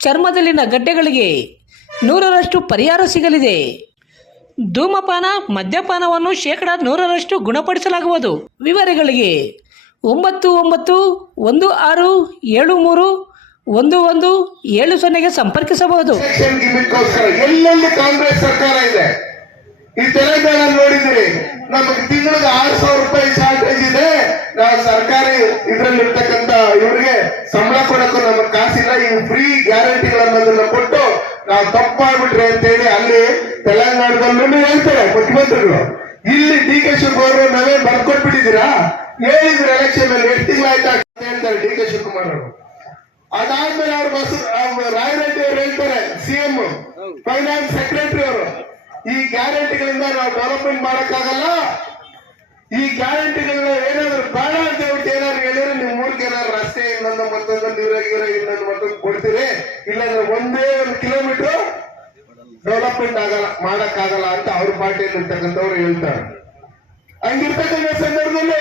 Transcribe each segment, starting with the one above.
ಚರ್ಮದಲ್ಲಿನ ಗಡ್ಡೆಗಳಿಗೆ ನೂರರಷ್ಟು ಪರಿಹಾರ ಸಿಗಲಿದೆ. ಧೂಮಪಾನ, ಮದ್ಯಪಾನವನ್ನು ಶೇಕಡ ನೂರರಷ್ಟು ಗುಣಪಡಿಸಲಾಗುವುದು. ವಿವರಗಳಿಗೆ ಒಂಬತ್ತು ಒಂಬತ್ತು ಒಂದು ಆರು ಏಳು ಮೂರು ಒಂದು ಒಂದು ಏಳು ಸೊನ್ನೆಗೆ ಸಂಪರ್ಕಿಸಬಹುದು. ಎಲ್ಲೆಲ್ಲಿ ಕಾಂಗ್ರೆಸ್ ಸರ್ಕಾರ ಇದೆ? ಈ ತೆಲಂಗಾಣ ನೋಡಿದ್ರೆ ನಮಗೆ ತಿಂಗಳಿಗೆ ಆರು ಸಾವಿರ ರೂಪಾಯಿ ನಾವು ಸರ್ಕಾರಿ ಇದ್ರಲ್ಲಿ ಇರ್ತಕ್ಕಂತ ಇವ್ರಿಗೆ ಸಂಬಳ ಕೊಡಕ್ಕೂ ನಮಗೆ ಕಾಸಿಲ್ಲ. ಈ ಫ್ರೀ ಗ್ಯಾರಂಟಿಗಳನ್ನ ಕೊಟ್ಟು ನಾವು ತಪ್ಪಾಗ್ಬಿಟ್ರೆ ಅಂತ ಹೇಳಿ ಅಲ್ಲಿ ತೆಲಂಗಾಣದಲ್ಲೂ ಹೇಳ್ತಾರೆ ಮುಖ್ಯಮಂತ್ರಿಗಳು. ಇಲ್ಲಿ ಡಿ ಕೆ ಶಿವಕುಮಾರ್ ನಾವೇ ಬರ್ಕೊಟ್ಬಿಟ್ಟಿದ್ದೀರಾ ಹೇಳಿದ್ರು ಎಲೆಕ್ಷನ್ ಅಲ್ಲಿ ಎಷ್ಟು ತಿಂಗಳಾಯ್ತಾ ಅಂತ ಹೇಳ್ತಾರೆ ಡಿ ಕೆ ಶಿವಕುಮಾರ್ ಅವರು. ಅದಾದ್ಮೇಲೆ ಅವ್ರ ಬಸ್ ರಾಯರೆಡ್ಡಿ ಅವರು ಹೇಳ್ತಾರೆ ಸಿಎಂ ಫೈನಾನ್ಸ್ ಸೆಕ್ರೆಟರಿ ಅವರು, ಈ ಗ್ಯಾರಂಟಿಗಳಿಂದ ನಾವು ಡೆವಲಪ್ಮೆಂಟ್ ಮಾಡಕ್ಕಾಗಲ್ಲ. ಈ ಗ್ಯಾರಂಟಿಗಳನ್ನ ಏನಾದ್ರು ಬೇಡ ಅಂತ ಹೇಳ್ಬಿಟ್ಟು ಏನಾದ್ರು ಹೇಳಿದ್ರೆ ನಿಮ್ ಮೂರ್ಗೆ ಏನಾದ್ರು ರಸ್ತೆ ಇನ್ನೊಂದು ಮತ್ತೊಂದು ನೀರಾಗಿರ ಗೀರ ಇನ್ನೊಂದು ಮತ್ತೊಂದು ಕೊಡ್ತೀರಿ? ಇಲ್ಲಾಂದ್ರೆ ಒಂದೇ ಒಂದು ಕಿಲೋಮೀಟರ್ ಡೆವಲಪ್ಮೆಂಟ್ ಆಗಲ್ಲ, ಮಾಡಕ್ಕಾಗಲ್ಲ ಅಂತ ಅವ್ರ ಪಾರ್ಟಿಯಲ್ಲಿ ಇರ್ತಕ್ಕಂಥವ್ರು ಹೇಳ್ತಾರೆ. ಹಂಗಿರ್ತಕ್ಕಂಥ ಸಂದರ್ಭದಲ್ಲಿ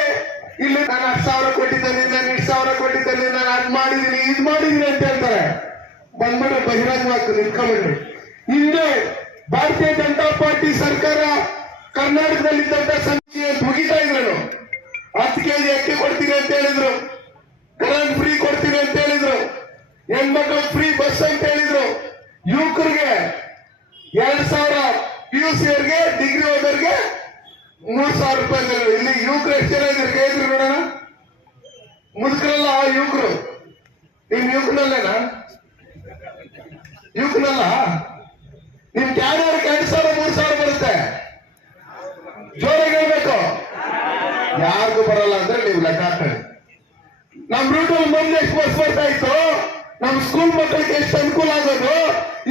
ಇಲ್ಲಿ ನಾನು ಹತ್ತು ಸಾವಿರ ಕೊಟ್ಟಿದ್ದೇನೆ ನಾನು ಇಷ್ಟು ಸಾವಿರ ಕೊಟ್ಟಿದ್ದೇನೆ, ನಾನು ಅದ್ ಮಾಡಿದೀನಿ ಇದು ಮಾಡಿದೀನಿ ಅಂತ ಹೇಳ್ತಾರೆ. ಬಂದ್ಬಿಟ್ಟು ಬಹಿರಂಗವಾಗಿ ನಿಂತ್ಕೊಂಡ್ಬಿಡ್ರಿ ಹಿಂದೆ ಭಾರತೀಯ ಜನತಾ ಪಾರ್ಟಿ ಸರ್ಕಾರ ಕರ್ನಾಟಕದಲ್ಲಿದ್ದಂತ ಹತ್ತು ಕೆಜಿ ಅಕ್ಕಿ ಕೊಡ್ತೀನಿ ಅಂತ ಹೇಳಿದ್ರು. ಕರೆಂಟ್ ಫ್ರೀ ಕೊಡ್ತೀನಿ ಅಂತ ಹೇಳಿದ್ರು. ಹೆಣ್ಮಕ್ಳು ಫ್ರೀ ಬಸ್ ಅಂತ ಹೇಳಿದ್ರು. ಯುವಕರಿಗೆ ಎರಡ್ ಸಾವಿರ ಪಿ ಯು ಸಿ ಅವ್ರಿಗೆ ಡಿಗ್ರಿ ಹೋದವ್ರಿಗೆ ಮೂರ್ ಸಾವಿರ ರೂಪಾಯಿ. ಇಲ್ಲಿ ಯುವಕರು ಎಷ್ಟು ಜನ ಇದ್ರು ಕೇಳಿದ್ರು ನೋಡೋಣ. ಮುದುಕರಲ್ಲ ಆ ಯುವಕರು. ನಿಮ್ ಯುವಕನಲ್ಲೇನಾ ಯುವಕನಲ್ಲ ನಿಮ್ ಯಾರ್ಯಾರಿಗೆ ಎರಡ್ ಸಾವಿರ, ಮೂರ್ ಸಾವಿರ ಬರುತ್ತೆ. ಜೋರಾಗಿ ಯಾರಿಗೂ ಬರಲ್ಲ ಅಂದ್ರೆ ನೀವು ಲೆಕ್ಕ ಹಾಕ್ತಾರೆ ನಮ್ ರೂಟ್ ಅಲ್ಲಿ ಮೊನ್ನೆ ಬಸ್ ಬರ್ತಾ ನಮ್ ಸ್ಕೂಲ್ ಮಕ್ಕಳಿಗೆ ಎಷ್ಟು ಅನುಕೂಲ ಆಗೋದು?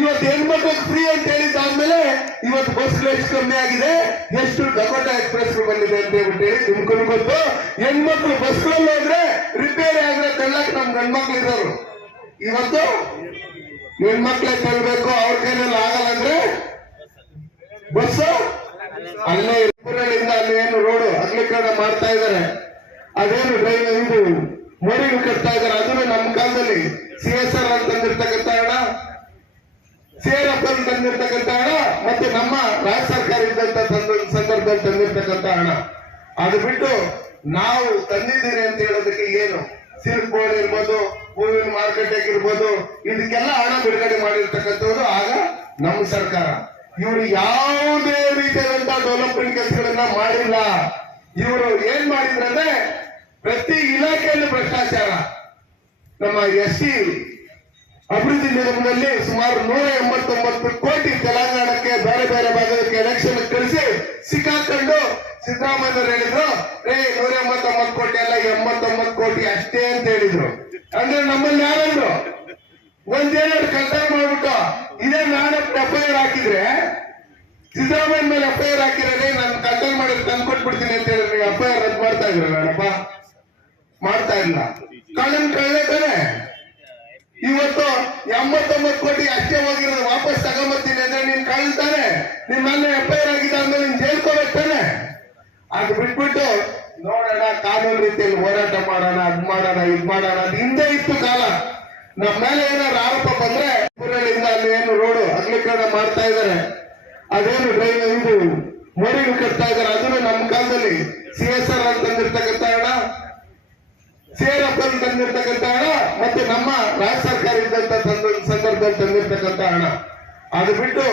ಇವತ್ತು ಹೆಣ್ಮಕ್ಳಿಗೆ ಫ್ರೀ ಅಂತ ಹೇಳಿದ್ದಾದ್ಮೇಲೆ ಇವತ್ತು ಬಸ್ ಎಷ್ಟು ಕಮ್ಮಿ ಆಗಿದೆ? ಎಷ್ಟು ಡಕೋಟಾ ಎಕ್ಸ್ಪ್ರೆಸ್ ಬಂದಿದೆ ಅಂತ ಹೇಳ್ಬಿಟ್ಟು ಹೇಳಿ ನಿಮ್ಗೂ ಗೊತ್ತು. ಹೆಣ್ಮಕ್ಳು ಬಸ್ಗಳಲ್ಲಿ ಹೋದ್ರೆ ರಿಪೇರಿ ಆದ್ರೆ ತಳ್ಳಕ್ ನಮ್ ಗಂಡ್ಮಕ್ಳು ಇರೋರು. ಇವತ್ತು ಹೆಣ್ಮಕ್ಳೇ ತಳ್ಬೇಕು ಅವ್ರ ಕೈನಲ್ಲಿ ಆಗಲ್ಲ ಅಂದ್ರೆ ಬಸ್ ಅಲ್ಲೇ ಊರಲ್ಲಿಂದ ಅಲ್ಲಿ ಏನು ರೋಡು ಅಗಲೀಕರಣ ಮಾಡ್ತಾ ಇದ್ದಾರೆ ಅದೇನು ಡ್ರೈನ್ ಇದು ಮೋರಿಗಳು ಕಟ್ತಾ ಇದ್ದಾರೆ ಅದನ್ನು ನಮ್ಮ ಕಾಲದಲ್ಲಿ ಸಿ ಎಸ್ ಆರ್ ಅಂತ ತಂದಿರ್ತಕ್ಕಂಥ ಹಣ. ಸಿ ಆರ್ ತಂದಿರ್ತಕ್ಕಂಥ ಹಣ ಮತ್ತೆ ನಮ್ಮ ರಾಜ್ಯ ಸರ್ಕಾರ ಇದ್ದಂತ ಸಂದರ್ಭದಲ್ಲಿ ತಂದಿರ್ತಕ್ಕಂಥ ಹಣ. ಅದು ಬಿಟ್ಟು ನಾವು ತಂದಿದ್ದೀರಿ ಅಂತ ಹೇಳೋದಕ್ಕೆ ಏನು? ಸಿಲ್ಕ್ ಬೋರ್ಡ್ ಇರ್ಬೋದು, ಹೂವಿನ ಮಾರ್ಕೆಟ್ ಇರ್ಬೋದು ಇದಕ್ಕೆಲ್ಲ ಹಣ ಬಿಡುಗಡೆ ಮಾಡಿರ್ತಕ್ಕಂಥವ್ರು ಆಗ ನಮ್ಮ ಸರ್ಕಾರ. ಇವರು ಯಾವುದೇ ರೀತಿಯಾದಂತಹ ಡೆವಲಪ್ಮೆಂಟ್ ಕೆಲಸಗಳನ್ನ ಮಾಡಿಲ್ಲ. ಇವರು ಏನ್ ಮಾಡಿದ್ರಂದ್ರೆ ಪ್ರತಿ ಇಲಾಖೆಯಲ್ಲಿ ಭ್ರಷ್ಟಾಚಾರ. ನಮ್ಮ ಎಸ್ ಸಿ ಅಭಿವೃದ್ಧಿ ನಿಗಮದಲ್ಲಿ ಸುಮಾರು ನೂರ ಎಂಬತ್ತೊಂಬತ್ತು ಕೋಟಿ ತೆಲಂಗಾಣಕ್ಕೆ ಬೇರೆ ಬೇರೆ ಭಾಗಕ್ಕೆ ಎಲೆಕ್ಷನ್ ಕಳಿಸಿ ಸಿಕ್ಕಾಕೊಂಡು ಸಿದ್ದರಾಮಯ್ಯ ಹೇಳಿದ್ರು ರೇ ನೂರ ಎಂಬತ್ತೊಂಬತ್ತು ಕೋಟಿ ಅಲ್ಲ, ಎಂಬತ್ತೊಂಬತ್ತು ಕೋಟಿ ಅಷ್ಟೇ ಅಂತ ಹೇಳಿದ್ರು. ಅಂದ್ರೆ ನಮ್ಮಲ್ಲಿ ಯಾರಂದ್ರು ಒಂದೇನಾದ್ರು ಕಂಟ್ರೋಲ್ ಮಾಡ್ಬಿಟ್ಟು ಇದೇ ನಾನು ಎಫ್ಐಆರ್ ಹಾಕಿದ್ರೆ, ಸಿದ್ದರಾಮಯ್ಯ ಮೇಲೆ ಎಫ್ಐಆರ್ ಹಾಕಿರೋದೇ ನಾನು ಕಂಟ್ರೋಲ್ ಮಾಡಿದ್ರೆ ತಂದು ಕೊಟ್ಬಿಡ್ತೀನಿ ಅಂತ ಹೇಳಿದ್ರೆ ಎಫ್ಐಆರ್ ರದ್ದು ಮಾಡ್ತಾ ಇದ್ರ ನಾನಪ್ಪ? ಮಾಡ್ತಾ ಇಲ್ಲ. ಕಾನೂನು ಕಳ್ಳೆ ಕಡೆ ಇವತ್ತು ಎಂಬತ್ತೊಂಬತ್ತು ಕೋಟಿ ಅಷ್ಟೇ ಹೋಗಿರೋದು ವಾಪಸ್ ತಗೊಂಬರ್ತೀನಿ ಅಂದ್ರೆ ನೀನ್ ಕಳ್ತಾನೆ. ನಿನ್ ಮೇಲೆ ಎಫ್ಐಆರ್ ಆಗಿದೆ ಅಂದ್ರೆ ನೀನ್ ತಾನೆ. ಅದು ಬಿಟ್ಬಿಟ್ಟು ನೋಡೋಣ, ಕಾನೂನು ರೀತಿಯಲ್ಲಿ ಹೋರಾಟ ಮಾಡೋಣ, ಅದ್ ಮಾಡೋಣ, ಇದ್ ಮಾಡೋಣ ಹಿಂದೆ ಇತ್ತು ಕಾಲ. ನಮ್ಮ ಮೇಲೆ ಏನಾದ್ರು ಆರೋಪ ಬಂದ್ರೆ ಊರಲ್ಲಿಂದ ಅಲ್ಲಿ ಏನು ರೋಡು ಅಗಲೀಕರಣ ಮಾಡ್ತಾ ಇದ್ದಾರೆ. ಅದೇನು ಡ್ರೈನ್ ಇದು ಮೋರಿಗಳು ಕಟ್ತಾ ಇದ್ದಾರೆ. ಅದನ್ನು ನಮ್ಮ ಕಾಲದಲ್ಲಿ ಸಿ ಎಸ್ ಆರ್ ಅಂತ ತಂದಿರ್ತಕ್ಕಂಥ ಹಣ ಸಿಆರ್ಎಫ್ ಅಲ್ಲಿ ತಂದಿರ್ತಕ್ಕಂಥ ಹಣ ಮತ್ತೆ ನಮ್ಮ ರಾಜ್ಯ ಸರ್ಕಾರ ಇದ್ದಂತ ತಂದ ಸಂದರ್ಭದಲ್ಲಿ ತಂದಿರ್ತಕ್ಕಂಥ ಹಣ. ಅದು ಬಿಟ್ಟು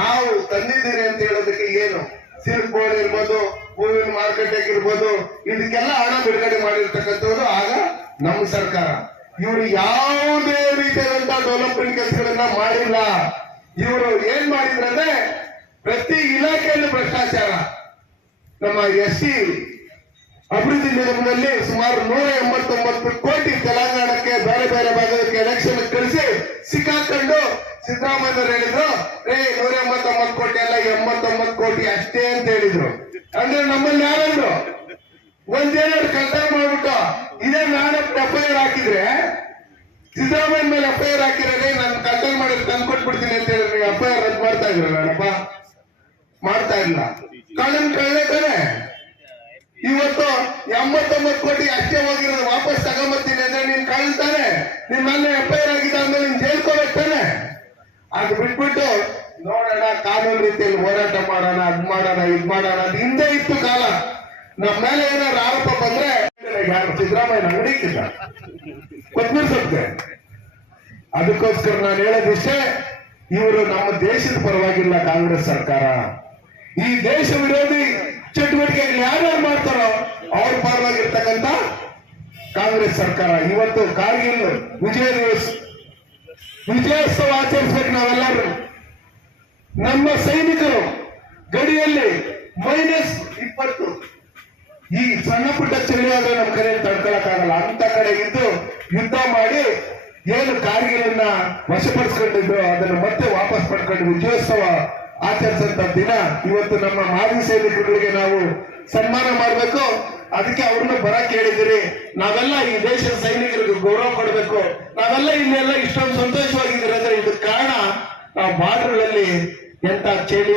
ನಾವು ತಂದಿದ್ದೀರಿ ಅಂತ ಹೇಳೋದಕ್ಕೆ ಏನು? ಸಿಲ್ಕ್ ಬೋರ್ಡ್ ಇರ್ಬೋದು, ಹೂವಿನ ಮಾರ್ಕೆಟ್ ಇರ್ಬೋದು ಇದಕ್ಕೆಲ್ಲ ಹಣ ಬಿಡುಗಡೆ ಮಾಡಿರ್ತಕ್ಕಂಥವ್ರು ಆಗ ನಮ್ಮ ಸರ್ಕಾರ. ಇವರು ಯಾವುದೇ ರೀತಿಯಾದಂತಹ ಡೆವಲಪ್ಮೆಂಟ್ ಕೆಲಸಗಳನ್ನ ಮಾಡಿಲ್ಲ. ಇವರು ಏನ್ ಮಾಡಿದ್ರಂದ್ರೆ ಪ್ರತಿ ಇಲಾಖೆಯಲ್ಲಿ ಭ್ರಷ್ಟಾಚಾರ. ನಮ್ಮ ಎಸ್ ಸಿ ಅಭಿವೃದ್ಧಿ ನಿಗಮದಲ್ಲಿ ಸುಮಾರು ನೂರ ಎಂಬತ್ತೊಂಬತ್ತು ಕೋಟಿ ತೆಲಂಗಾಣಕ್ಕೆ ಬೇರೆ ಬೇರೆ ಭಾಗಕ್ಕೆ ಎಲೆಕ್ಷನ್ ಕಳಿಸಿ ಸಿಕ್ಕಾಕೊಂಡು ಸಿದ್ದರಾಮಯ್ಯ ಹೇಳಿದ್ರು, ಏ, ನೂರ ಎಂಬತ್ತೊಂಬತ್ತು ಕೋಟಿ ಅಲ್ಲ, ಎಂಬತ್ತೊಂಬತ್ತು ಕೋಟಿ ಅಷ್ಟೇ ಅಂತ ಹೇಳಿದ್ರು. ಅಂದ್ರೆ ನಮ್ಮಲ್ಲಿ ಯಾರಂದ್ರು ಒಂದೇನಾದ್ರು ಕಂಟ್ರೋಲ್ ಮಾಡ್ಬಿಟ್ಟು ಇದೇ ನಾನು ಎಫ್ ಐ ಆರ್ ಹಾಕಿದ್ರೆ, ಸಿದ್ದರಾಮಯ್ಯ ಮೇಲೆ ಎಫ್ ಐ ನಾನು ಕಂಟ್ರೋಲ್ ಮಾಡಿದ್ರೆ ತಂದು ಕೊಟ್ಬಿಡ್ತೀನಿ ಅಂತ ಹೇಳಿದ್ರೆ ನೀವು ಎಫ್ ಐ ಆರ್ ರದ್ದು ಮಾಡ್ತಾ ಇದ್ರಲ್ಲಪ್ಪ ಮಾಡ್ತಾ ಇಲ್ಲ. ಕಳ್ಳನ್ ಕಳ್ಳೆ ತಾನೆ ಇವತ್ತು ಎಂಬತ್ತೊಂಬತ್ತು ಕೋಟಿ ಅಷ್ಟೇ ಹೋಗಿರೋದು ವಾಪಸ್ ತಗೊಂಬರ್ತೀನಿ ಅಂದ್ರೆ ನೀನ್ ಕಳ್ತಾನೆ. ನಿನ್ ಮೊನ್ನೆ ಎಫ್ ಐ ಆರ್ ಆಗಿದೆ ಅಂದ್ರೆ ನೀನ್ ಜೈಲ್ಕೋಬೇಕು ತಾನೆ. ಅದು ಬಿಟ್ಬಿಟ್ಟು ನೋಡೋಣ, ಕಾನೂನು ರೀತಿಯಲ್ಲಿ ಹೋರಾಟ ಮಾಡೋಣ, ಅದ್ ಮಾಡೋಣ, ಇದ್ ಮಾಡೋಣ ಹಿಂದೆ ಇತ್ತು ಕಾಲ. ನಮ್ಮ ಮೇಲೆ ಏನಾದ್ರು ಆರೋಪ ಬಂದ್ರೆ ಯಾರು ಸಿದ್ದರಾಮಯ್ಯ ನಡೀತಿಲ್ಲ ಕೊತ್ಮೀರ್ ಸೊಪ್ಪೆ ಅದಕ್ಕೋಸ್ಕರ ನಾನು ಹೇಳೋದಿಷ್ಟೇ, ಇವರು ನಮ್ಮ ದೇಶದ ಪರವಾಗಿಲ್ಲ ಕಾಂಗ್ರೆಸ್ ಸರ್ಕಾರ. ಈ ದೇಶ ವಿರೋಧಿ ಚಟುವಟಿಕೆಗಳು ಯಾರ್ಯಾರು ಮಾಡ್ತಾರೋ ಅವ್ರ ಪರವಾಗಿರ್ತಕ್ಕಂಥ ಕಾಂಗ್ರೆಸ್ ಸರ್ಕಾರ. ಇವತ್ತು ಕಾರ್ಗಿಲ್ ವಿಜಯ ದಿವಸ. ವಿಜಯೋತ್ಸವ ಆಚರಿಸ್ಬೇಕು ನಾವೆಲ್ಲರೂ. ನಮ್ಮ ಸೈನಿಕರು ಗಡಿಯಲ್ಲಿ ಮೈನಸ್ ಇಪ್ಪತ್ತು. ಈ ಸಣ್ಣ ಪುಟ್ಟ ಚಳಿ ಆದ್ರೆ ನಮ್ಮ ಕಡೆ ತಡ್ಕೊಳಕ್ಕಾಗಲ್ಲ. ಅಂತ ಕಡೆ ಇದ್ದು ಯುದ್ಧ ಮಾಡಿ ಏನು ಕಾರ್ಗಿಲನ್ನ ವಶಪಡಿಸ್ಕೊಂಡಿದ್ರು ಅದನ್ನು ಮತ್ತೆ ವಾಪಸ್ ಪಡ್ಕೊಂಡು ವಿಜಯೋತ್ಸವ ಆಚರಿಸಂತ ದಿನ ಇವತ್ತು ನಮ್ಮ ಮಾಜಿ ಸೈನಿಕರುಗಳಿಗೆ ನಾವು ಸನ್ಮಾನ ಮಾಡಬೇಕು. ಅದಕ್ಕೆ ಅವ್ರನ್ನ ಬರ ಕೇಳಿದಿರಿ ನಾವೆಲ್ಲ ಈ ದೇಶದ ಸೈನಿಕರಿಗೆ ಗೌರವ ಕೊಡಬೇಕು. ನಾವೆಲ್ಲ ಇಲ್ಲೆಲ್ಲ ಇಷ್ಟೊಂದು ಸಂತೋಷವಾಗಿದ್ದೀರಿ. ಅಂದ್ರೆ ಇದಕ್ಕೆ ಕಾರಣ ನಾವು ಬಾರ್ಡರ್ಗಳಲ್ಲಿ ಎಂತ ಚಳಿ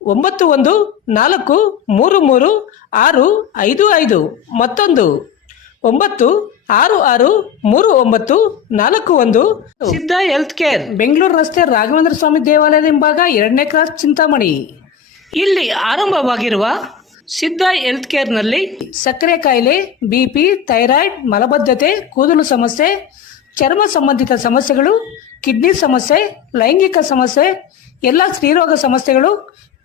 ಒಂಬತ್ತು ಒಂದು, ನಾಲ್ಕು, ಮೂರು ಮೂರು, ಆರು, ಐದು ಐದು. ಮತ್ತೊಂದು. ಒಂಬತ್ತು, ಆರು ಆರು, ಮೂರು, ಒಂಬತ್ತು, ನಾಲ್ಕು, ಒಂದು. ಸಿದ್ಧ ಹೆಲ್ತ್ ಕೇರ್ ಬೆಂಗಳೂರು ರಸ್ತೆ ರಾಘವೇಂದ್ರ ಸ್ವಾಮಿ ದೇವಾಲಯದ ಹಿಂಭಾಗ ಎರಡನೇ ಕ್ರಾಸ್ ಚಿಂತಾಮಣಿ. ಇಲ್ಲಿ ಆರಂಭವಾಗಿರುವ ಸಿದ್ಧ ಹೆಲ್ತ್ ಕೇರ್ನಲ್ಲಿ ಸಕ್ಕರೆ ಕಾಯಿಲೆ ಬಿ ಪಿ ಥೈರಾಯ್ಡ್ ಮಲಬದ್ಧತೆ, ಕೂದಲು ಸಮಸ್ಯೆ, ಚರ್ಮ ಸಂಬಂಧಿತ ಸಮಸ್ಯೆಗಳು ಕಿಡ್ನಿ ಸಮಸ್ಯೆ, ಲೈಂಗಿಕ ಸಮಸ್ಯೆ, ಎಲ್ಲ ಸ್ತ್ರೀರೋಗ ಸಮಸ್ಯೆಗಳು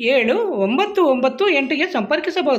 ಏಳು ಒಂಬತ್ತು ಒಂಬತ್ತು ಎಂಟಿಗೆ ಸಂಪರ್ಕಿಸಬಹುದು.